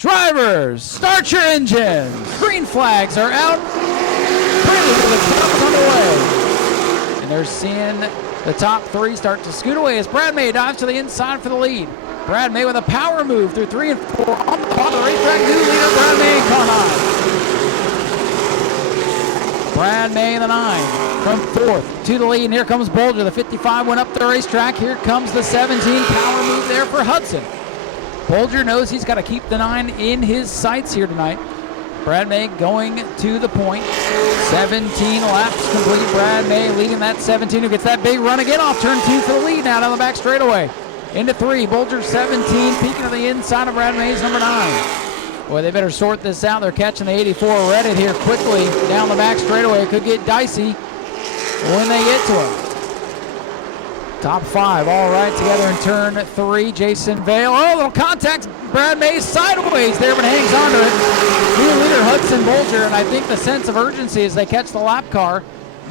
Drivers, start your engines. Green flags are out. Prelude is underway. And they're seeing the top three start to scoot away as Brad May dives to the inside for the lead. Brad May with a power move through 3 and 4 on the racetrack. New leader, Brad May in car 9. Brad May in the 9 from 4th to the lead. And here comes Bolger. The 55 went up the racetrack. Here comes the 17. Power move there for Hudson. Bolger knows he's got to keep the 9 in his sights here tonight. Brad May going to the point. 17 laps complete. Brad May leading that 17 who gets that big run again off turn 2 for the lead now down the back straightaway. Into 3. Bolger 17 peeking to the inside of Brad May's number 9. Boy, they better sort this out. They're catching the 84 Reddit here quickly down the back straightaway. It could get dicey when they get to him. Top 5 all right together in turn 3. Jason Vale. Oh, little contact. Brad May sideways there, but hangs on to it. New leader Hudson Bolger, and I think the sense of urgency as they catch the lap car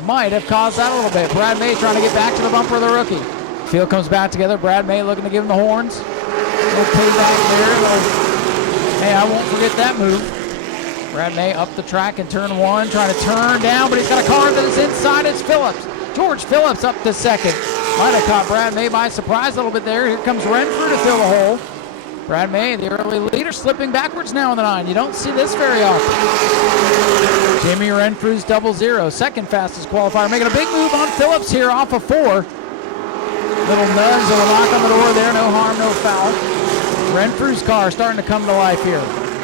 might have caused that a little bit. Brad May trying to get back to the bumper of the rookie. Field comes back together. Brad May looking to give him the horns. Little payback there. Hey, I won't forget that move. Brad May up the track in turn 1, trying to turn down, but he's got a car that is inside. It's Phillips. George Phillips up to 2nd. Might have caught Brad May by surprise a little bit there. Here comes Renfrew to fill the hole. Brad May, the early leader, slipping backwards now in the 9. You don't see this very often. Jimmy Renfrew's 00, second fastest qualifier, making a big move on Phillips here off of 4. Little nudge, little knock on the door there, no harm, no foul. Renfrew's car starting to come to life here.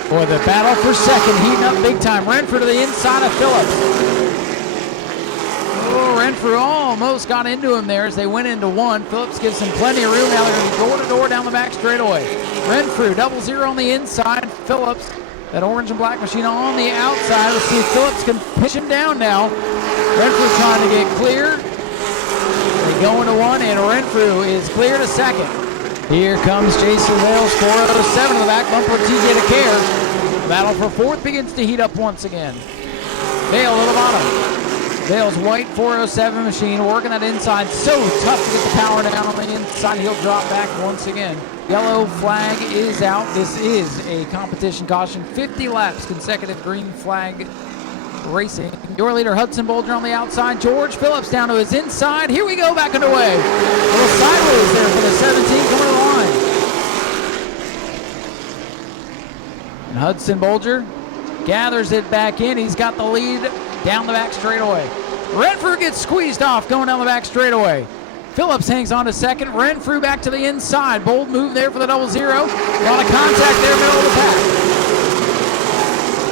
Boy, the battle for 2nd heating up big time. Renfrew to the inside of Phillips. Oh, Renfrew almost got into him there as they went into 1. Phillips gives him plenty of room. Now they're going to go door to door down the back straightaway. Renfrew 00 on the inside. Phillips, that orange and black machine on the outside. Let's see if Phillips can pitch him down now. Renfrew trying to get clear. They go into 1, and Renfrew is clear to 2nd. Here comes Jason Vale's 407 in the back bumper with TJ DeCare. The battle for 4th begins to heat up once again. Vale to the bottom. Vale's white 407 machine working that inside. So tough to get the power down on the inside. He'll drop back once again. Yellow flag is out. This is a competition caution. 50 laps consecutive green flag racing. Your leader Hudson Bolger on the outside. George Phillips down to his inside. Here we go, back underway. A little sideways there for the 17 coming to the line. And Hudson Bolger gathers it back in. He's got the lead down the back straightaway. Renfrew gets squeezed off going down the back straightaway. Phillips hangs on to 2nd. Renfrew back to the inside. Bold move there for the 00. A lot of contact there, middle of the pack.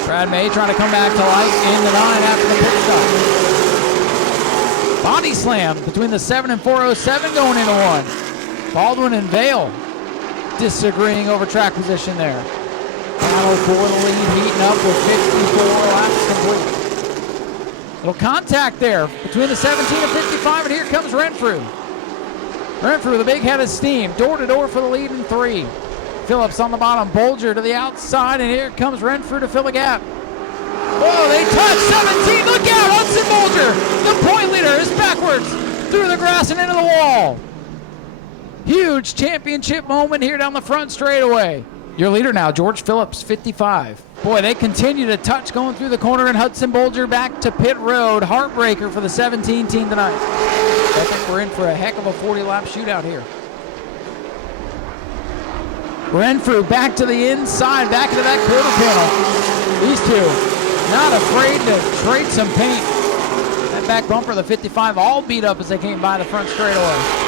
Brad May trying to come back to life in the 9 after the pit stop. Body slam between the 7 and 407 going into 1. Baldwin and Vale disagreeing over track position there. Battle for the lead heating up with 54 laps complete. Little contact there between the 17 and 55, and here comes Renfrew. Renfrew with a big head of steam, door to door for the lead in 3. Phillips on the bottom, Bolger to the outside, and here comes Renfrew to fill the gap. Oh, they touch 17, look out, Hudson Bolger, the point leader, is backwards through the grass and into the wall. Huge championship moment here down the front straightaway. Your leader now, George Phillips, 55. Boy, they continue to touch going through the corner, and Hudson Bolger back to pit road. Heartbreaker for the 17 team tonight. I think we're in for a heck of a 40-lap shootout here. Renfrew back to the inside, back into that quarter panel. These two not afraid to trade some paint. That back bumper, the 55, all beat up as they came by the front straightaway.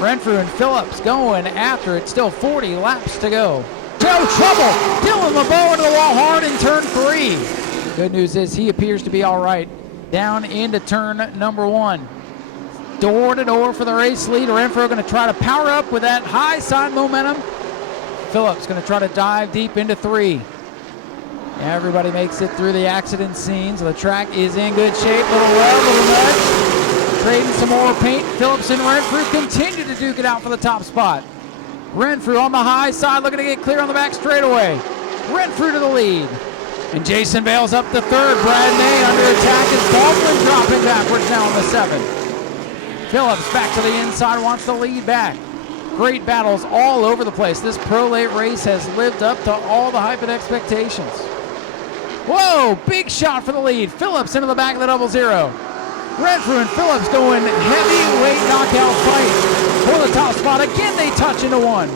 Renfrew and Phillips going after it. Still 40 laps to go. No trouble. Dylan LeBeau into the wall hard in turn 3. Good news is he appears to be all right. Down into turn number 1. Door to door for the race lead. Renfrew going to try to power up with that high side momentum. Phillips going to try to dive deep into 3. Everybody makes it through the accident scene, so the track is in good shape. Little love, little nudge. Trading some more paint. Phillips and Renfrew continue to duke it out for the top spot. Renfrew on the high side, looking to get clear on the back straightaway. Renfrew to the lead. And Jason Vale's up to 3rd. Brad May under attack as Baldwin dropping backwards now on the 7. Phillips back to the inside, wants the lead back. Great battles all over the place. This Pro Late race has lived up to all the hype and expectations. Whoa, big shot for the lead. Phillips into the back of the 00. Renfrew and Phillips going heavyweight knockout fight for the top spot. Again, they touch into one.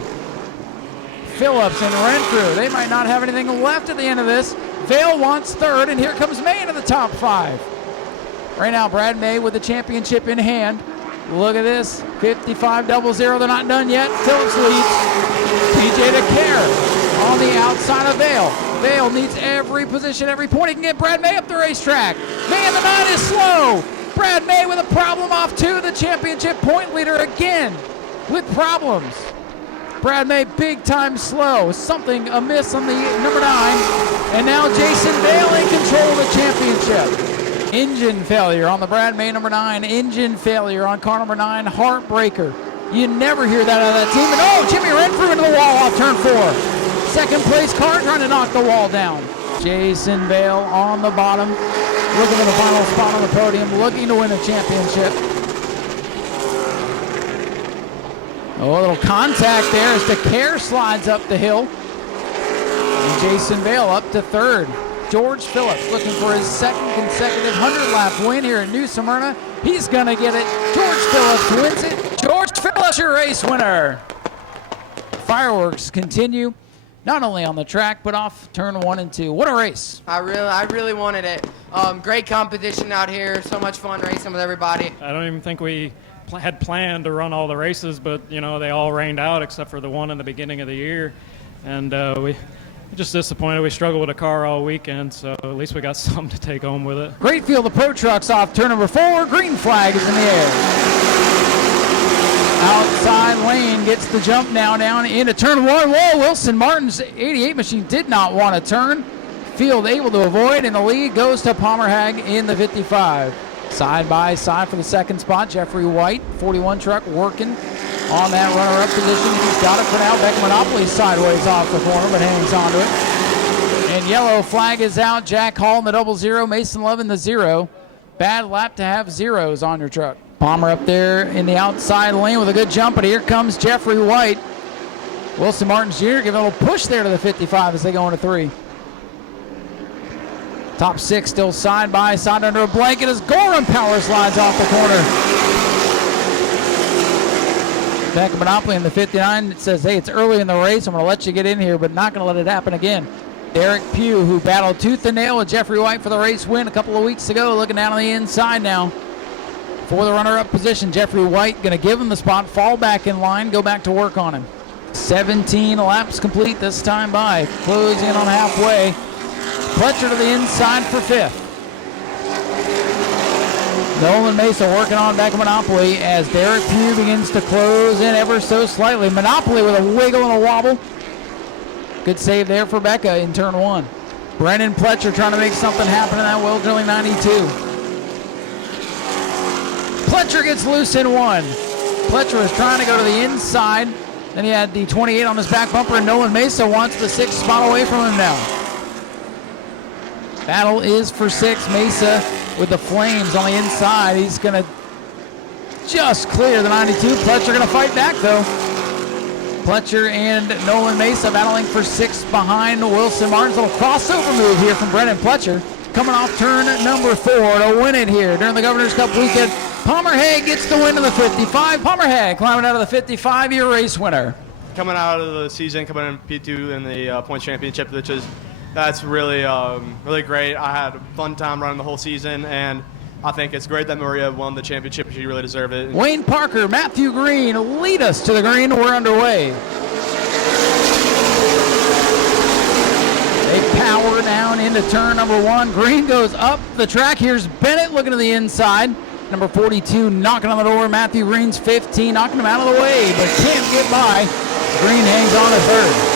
Phillips and Renfrew, they might not have anything left at the end of this. Vail wants third, and here comes May into the top 5. Right now, Brad May with the championship in hand. Look at this, 55-00, they're not done yet. Phillips leads. TJ DeCare on the outside of Vail. Vail needs every position, every point. He can get Brad May up the racetrack. May in the 9 is slow. Brad May with a problem off 2, the championship point leader again with problems. Brad May big time slow. Something amiss on the number 9. And now Jason Vail in control of the championship. Engine failure on the Brad May number 9. Engine failure on car number 9. Heartbreaker. You never hear that out of that team. And oh, Jimmy Renfrew into the wall off turn 4. Second place car trying to knock the wall down. Jason Vail on the bottom, looking for the final spot on the podium, looking to win a championship. Oh, a little contact there as DeCare slides up the hill. And Jason Vail up to 3rd. George Phillips looking for his 2nd consecutive 100-lap win here in New Smyrna. He's going to get it. George Phillips wins it. George Phillips, your race winner. Fireworks continue, not only on the track, but off turn 1 and 2. What a race. I really wanted it. Great competition out here. So much fun racing with everybody. I don't even think we had planned to run all the races, but, you know, they all rained out except for the one in the beginning of the year. And we just disappointed. We struggled with a car all weekend, so at least we got something to take home with it. Great field of pro trucks off turn number 4. Green flag is in the air. Outside lane gets the jump now down into turn 1. Whoa, Wilson Martin's 88 machine did not want to turn. Field able to avoid, and the lead goes to Palmer Hag in the 55. Side by side for the 2nd spot, Jeffrey White, 41 truck working on that runner-up position. He's got it for now. Beck Monopoly sideways off the corner, but hangs on to it. And yellow flag is out. Jack Hall in the 00, Mason Love in the 0. Bad lap to have zeros on your truck. Palmer up there in the outside lane with a good jump, but here comes Jeffrey White. Wilson Martin Jr. giving a little push there to the 55 as they go into 3. Top 6 still side by side under a blanket as Gorham power slides off the corner. Back of Monopoly in the 59. It says, hey, it's early in the race. I'm going to let you get in here, but not going to let it happen again. Derek Pugh, who battled tooth and nail with Jeffrey White for the race win a couple of weeks ago, looking down on the inside now for the runner-up position. Jeffrey White going to give him the spot, fall back in line, go back to work on him. 17 laps complete this time by. Closing in on halfway. Fletcher to the inside for 5th. Nolan Mesa working on back of Monopoly as Derek Pugh begins to close in ever so slightly. Monopoly with a wiggle and a wobble. Good save there for Becca in turn 1. Brennan Pletcher trying to make something happen in that well drilling 92. Pletcher gets loose in 1. Pletcher was trying to go to the inside. Then he had the 28 on his back bumper, and Nolan Mesa wants the 6th spot away from him now. Battle is for 6. Mesa with the flames on the inside. He's going to just clear the 92. Pletcher going to fight back, though. Pletcher and Nolan Mesa battling for 6th behind Wilson Martin's little crossover move here from Brennan Pletcher. Coming off turn number 4 to win it here during the Governor's Cup weekend. Palmer Hag gets the win of the 55. Palmer Hag climbing out of the 55, your race winner. Coming out of the season, coming in P2 in the points championship, that's really really great. I had a fun time running the whole season, and I think it's great that Maria won the championship. She really deserved it. Wayne Parker, Matthew Green lead us to the green. We're underway. They power down into turn number 1. Green goes up the track. Here's Bennett looking to the inside. Number 42 knocking on the door. Matthew Green's 15, knocking him out of the way, but can't get by. Green hangs on to 3rd.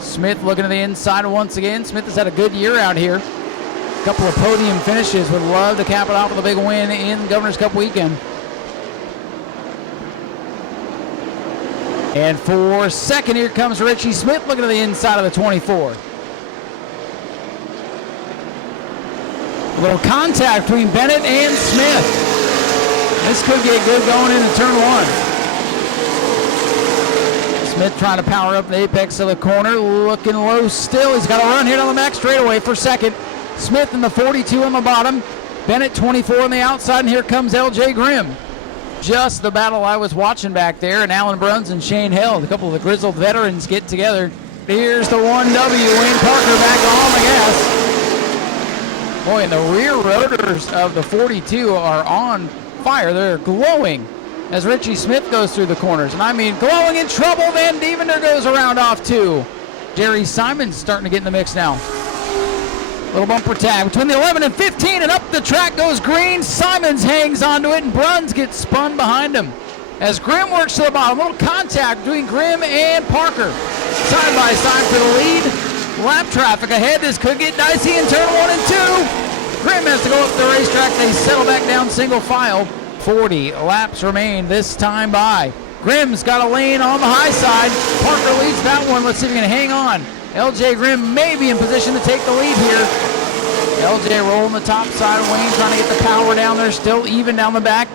Smith looking to the inside once again. Smith has had a good year out here. A couple of podium finishes. Would love to cap it off with a big win in Governor's Cup weekend. And for 2nd, here comes Richie Smith looking to the inside of the 24. A little contact between Bennett and Smith. This could get good going into turn one. Smith trying to power up the apex of the corner, looking low still. He's got a run here on the back straightaway for second. Smith in the 42 on the bottom. Bennett 24 on the outside, and here comes LJ Grimm. Just the battle I was watching back there, and Alan Bruns and Shane Held, a couple of the grizzled veterans, get together. Here's the 1W, Wayne Parker back on the gas. Boy, and the rear rotors of the 42 are on fire. They're glowing as Richie Smith goes through the corners. And I mean, glowing in trouble. Van Devender goes around off too. Jerry Simon's starting to get in the mix now. Little bumper tag between the 11 and 15, and up the track goes Green. Simons hangs onto it, and Bruns gets spun behind him. As Grimm works to the bottom, little contact between Grimm and Parker. Side by side for the lead. Lap traffic ahead. This could get dicey in turn 1 and 2. Grimm has to go up the racetrack. They settle back down single file. 40 laps remain this time by. Grimm's got a lane on the high side. Parker leads that one. Let's see if he can hang on. LJ Grimm may be in position to take the lead here. LJ rolling the top side. Wayne trying to get the power down there. Still even down the back.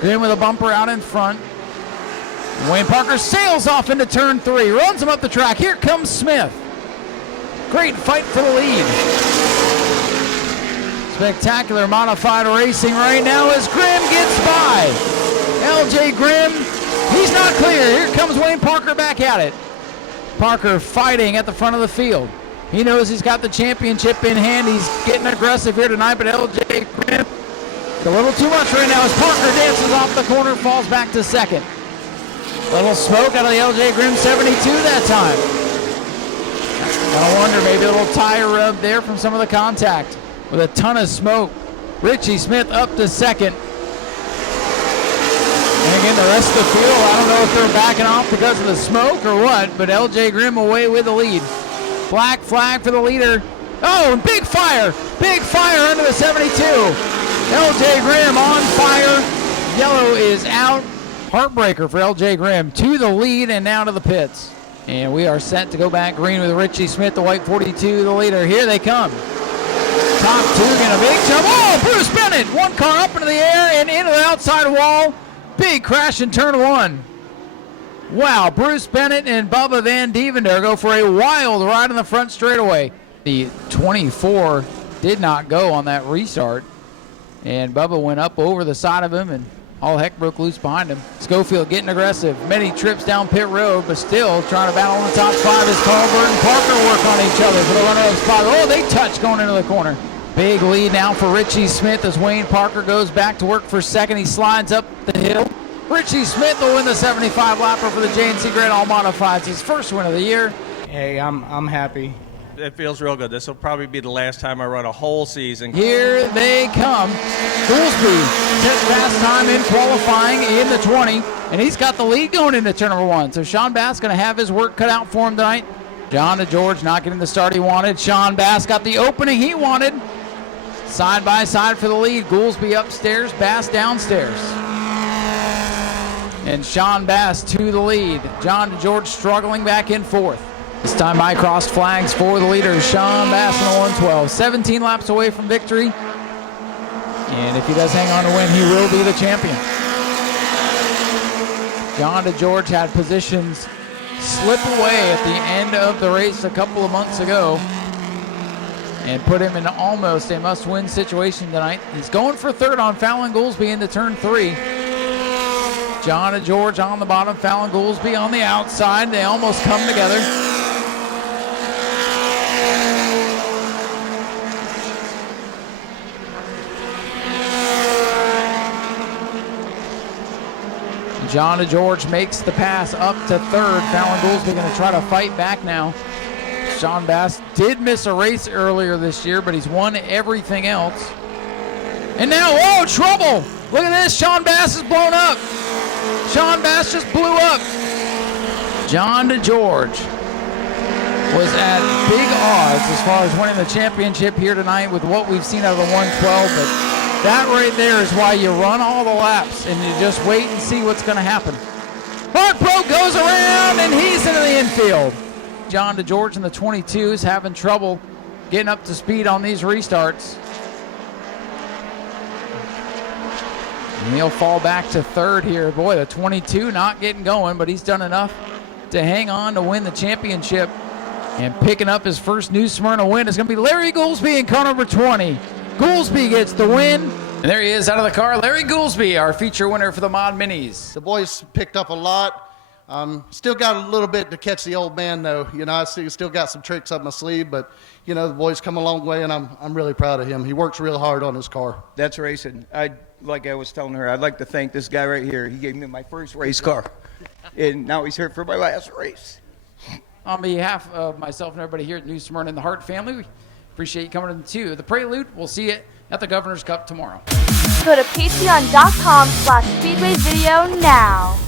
Grimm with a bumper out in front. Wayne Parker sails off into turn 3. Runs him up the track. Here comes Smith. Great fight for the lead. Spectacular modified racing right now as Grimm gets by. LJ Grimm, he's not clear. Here comes Wayne Parker back at it. Parker fighting at the front of the field. He knows he's got the championship in hand. He's getting aggressive here tonight, but LJ Grimm, a little too much right now as Parker dances off the corner, falls back to second. Little smoke out of the LJ Grimm 72 that time. I wonder, maybe a little tire rub there from some of the contact. With a ton of smoke. Richie Smith up to second. And again, the rest of the field, I don't know if they're backing off because of the smoke or what, but LJ Grimm away with the lead. Black flag for the leader. Oh, and big fire under the 72. LJ Grimm on fire. Yellow is out. Heartbreaker for LJ Grimm to the lead and now to the pits. And we are set to go back green with Richie Smith, the white 42, the leader. Here they come. Top two getting a big jump. Oh, Bruce Bennett. One car up into the air and into the outside wall. Big crash in turn 1. Wow, Bruce Bennett and Bubba Van Devender go for a wild ride in the front straightaway. The 24 did not go on that restart. And Bubba went up over the side of him and all heck broke loose behind him. Schofield getting aggressive. Many trips down pit road, but still trying to battle in the top 5 as Carlbert and Parker work on each other for the runner-up spot. Oh, they touch going into the corner. Big lead now for Richie Smith as Wayne Parker goes back to work for second. He slides up the hill. Richie Smith will win the 75 lapper for the J&C Great All Modifieds. His first win of the year. Hey, I'm happy. It feels real good. This will probably be the last time I run a whole season. Here they come. Goolsby set fast time in qualifying in the 20, and he's got the lead going into turn number 1. So Sean Bass going to have his work cut out for him tonight. John DeGeorge not getting the start he wanted. Sean Bass got the opening he wanted. Side by side for the lead. Goolsby upstairs, Bass downstairs. And Sean Bass to the lead. John DeGeorge struggling back in 4th. This time I crossed flags for the leader, Sean Bass in the 112. 17 laps away from victory. And if he does hang on to win, he will be the champion. John DeGeorge had positions slip away at the end of the race a couple of months ago and put him in almost a must-win situation tonight. He's going for 3rd on Fallon Goolsby into turn 3. John DeGeorge on the bottom, Fallon Goolsby on the outside. They almost come together. John DeGeorge makes the pass up to 3rd. Fallon Goolsby going to try to fight back now. Sean Bass did miss a race earlier this year, but he's won everything else. And now, oh, trouble! Look at this, Sean Bass is blown up. Sean Bass just blew up. John DeGeorge was at big odds as far as winning the championship here tonight with what we've seen out of the 112, but that right there is why you run all the laps and you just wait and see what's going to happen. Heartbroke goes around and he's into the infield. John DeGeorge in the 22 is having trouble getting up to speed on these restarts. And he'll fall back to third here. Boy, the 22 not getting going, but he's done enough to hang on to win the championship. And picking up his first New Smyrna win is going to be Larry Goolsby in car number 20. Goolsby gets the win. And there he is out of the car, Larry Goolsby, our feature winner for the Mod Minis. The boys picked up a lot. Still got a little bit to catch the old man, though. You know, I still got some tricks up my sleeve, but, you know, the boys come a long way, and I'm really proud of him. He works real hard on his car. That's racing. Like I was telling her, I'd like to thank this guy right here. He gave me my first race car, and now he's here for my last race. On behalf of myself and everybody here at New Smyrna and the Hart family, we appreciate you coming to the Prelude. We'll see you at the Governor's Cup tomorrow. Go to patreon.com/Speedway video now.